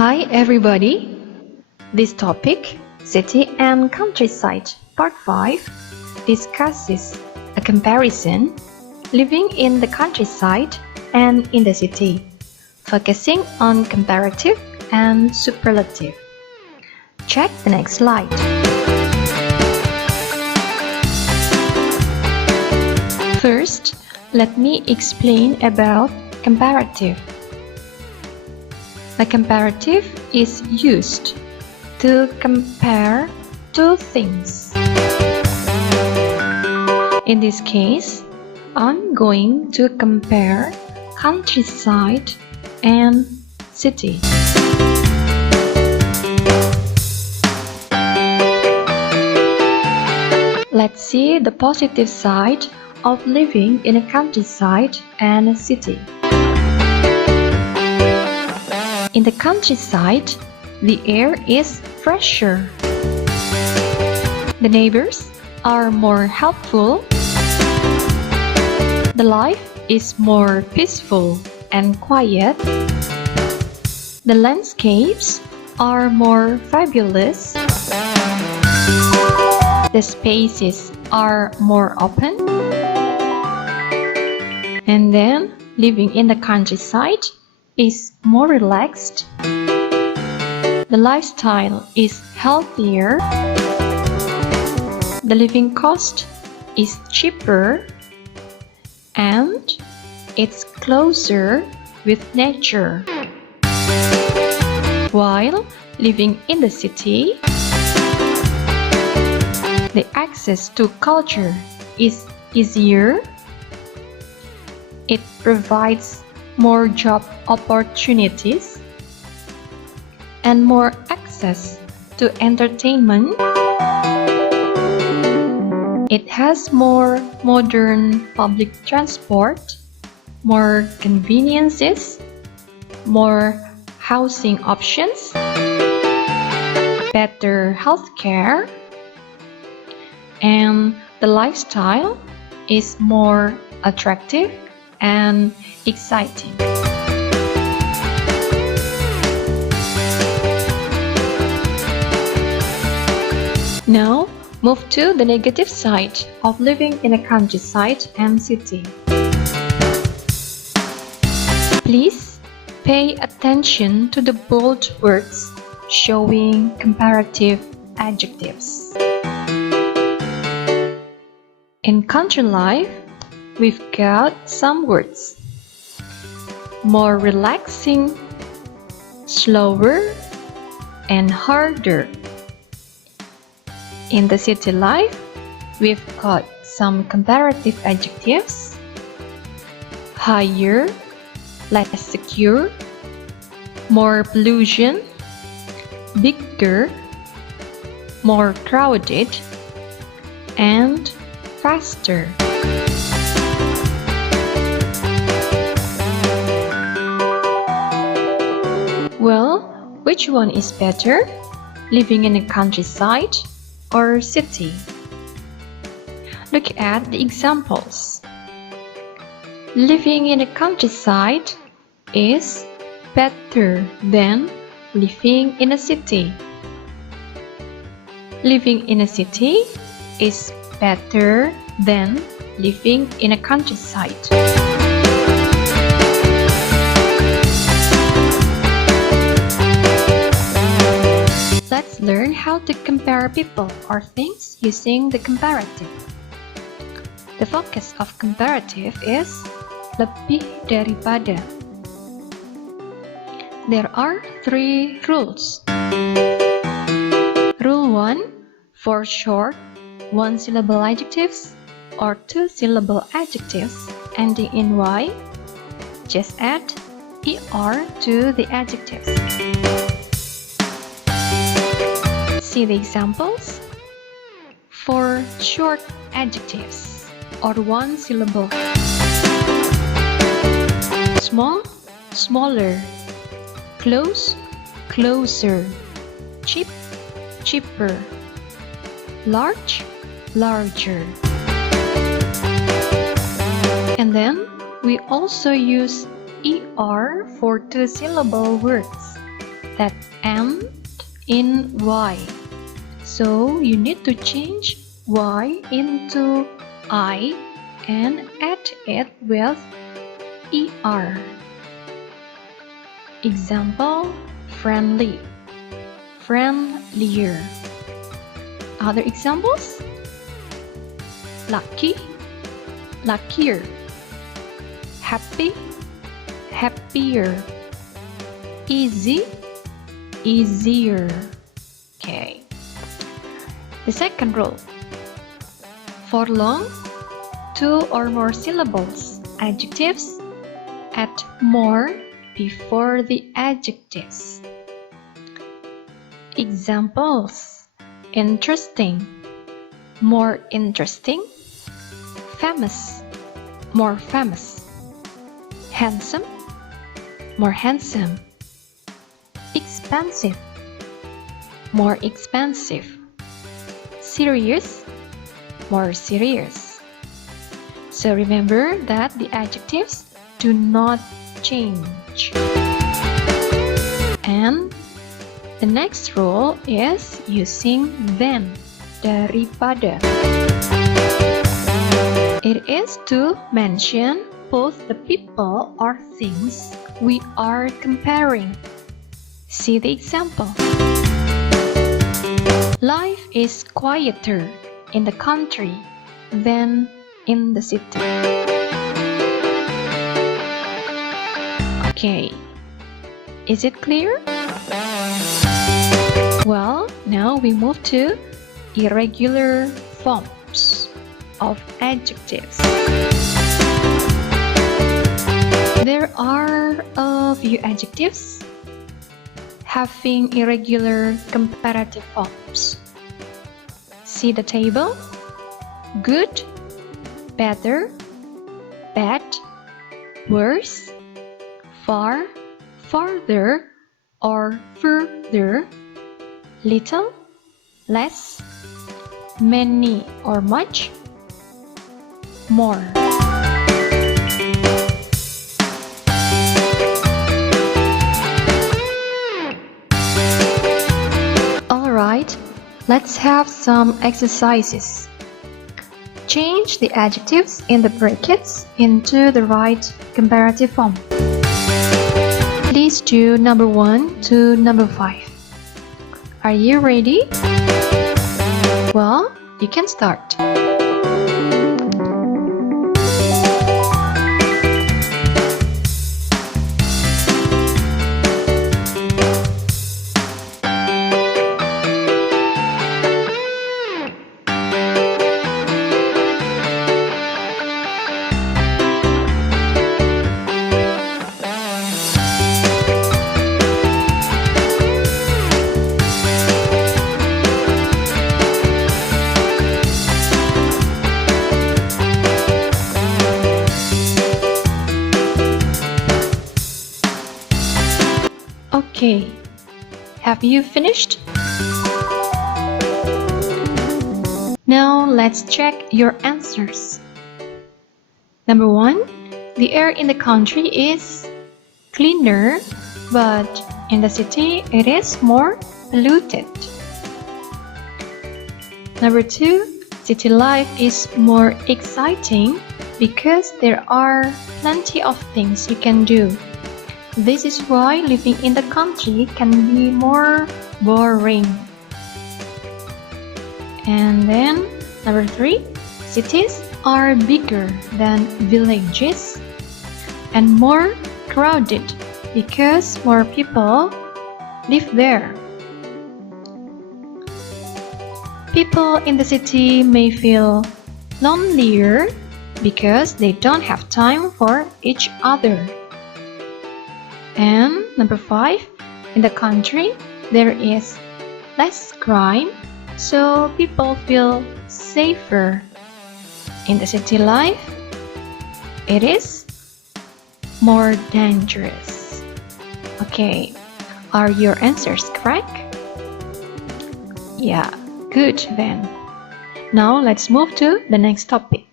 Hi everybody! This topic, City and Countryside, Part 5, discusses a comparison living in the countryside and in the city, focusing on comparative and superlative. Check the next slide. First, let me explain about comparative. A comparative is used to compare two things. In this case, I'm going to compare countryside and city. Let's see the positive side of living in a countryside and a city. In the countryside, the air is fresher. The neighbors are more helpful. The life is more peaceful and quiet. The landscapes are more fabulous. The spaces are more open. And then, living in the countryside is more relaxed. The lifestyle is healthier. The living cost is cheaper. And it's closer with nature. While living in the city, the access to culture is easier. It provides more job opportunities and more access to entertainment. It has more modern public transport, more conveniences, more housing options, better healthcare, and the lifestyle is more attractive and exciting. Now, move to the negative side of living in a countryside and city. Please pay attention to the bold words showing comparative adjectives. In country life, we've got some words: more relaxing, slower, and harder. In the city life, we've got some comparative adjectives: higher, less secure, more pollution, bigger, more crowded, and faster. Well, which one is better, living in a countryside or city? Look at the examples. Living in a countryside is better than living in a city. Living in a city is better than living in a countryside. Let's learn how to compare people or things using the comparative. The focus of comparative is lebih daripada. There are 3 rules. Rule 1. For short, 1-syllable adjectives or 2-syllable adjectives ending in Y, just add ER to the adjectives. See the examples. For short adjectives or 1-syllable: small, smaller, close, closer, cheap, cheaper, large, larger. And then we also use ER for 2-syllable words that end in Y. So you need to change Y into I and add it with ER. Example, friendly, friendlier. Other examples, lucky, luckier, happy, happier, easy, easier. Okay. The second rule. For long, 2 or more syllables, adjectives, add more before the adjectives. Examples, interesting, more interesting, famous, more famous, handsome, more handsome, expensive, more expensive, serious, more serious. So remember that the adjectives do not change. And the next rule is using than, daripada. It is to mention both the people or things we are comparing. See the example. Life is quieter in the country than in the city. Okay, is it clear? Well, now we move to irregular forms of adjectives. There are a few adjectives having irregular comparative forms. See the table. Good, better, bad, worse, far, farther, or further, little, less, many or much, more. Alright, let's have some exercises. Change the adjectives in the brackets into the right comparative form. Please do number 1 to number 5. Are you ready? Well, you can start. Okay, have you finished? Now let's check your answers. Number 1, the air in the country is cleaner, but in the city it is more polluted. Number 2, city life is more exciting because there are plenty of things you can do. This is why living in the country can be more boring. And then, number 3, cities are bigger than villages and more crowded because more people live there. People in the city may feel lonelier because they don't have time for each other. And number 5, in the country, there is less crime, so people feel safer. In the city life, it is more dangerous. Okay, are your answers correct? Yeah, good then. Now let's move to the next topic.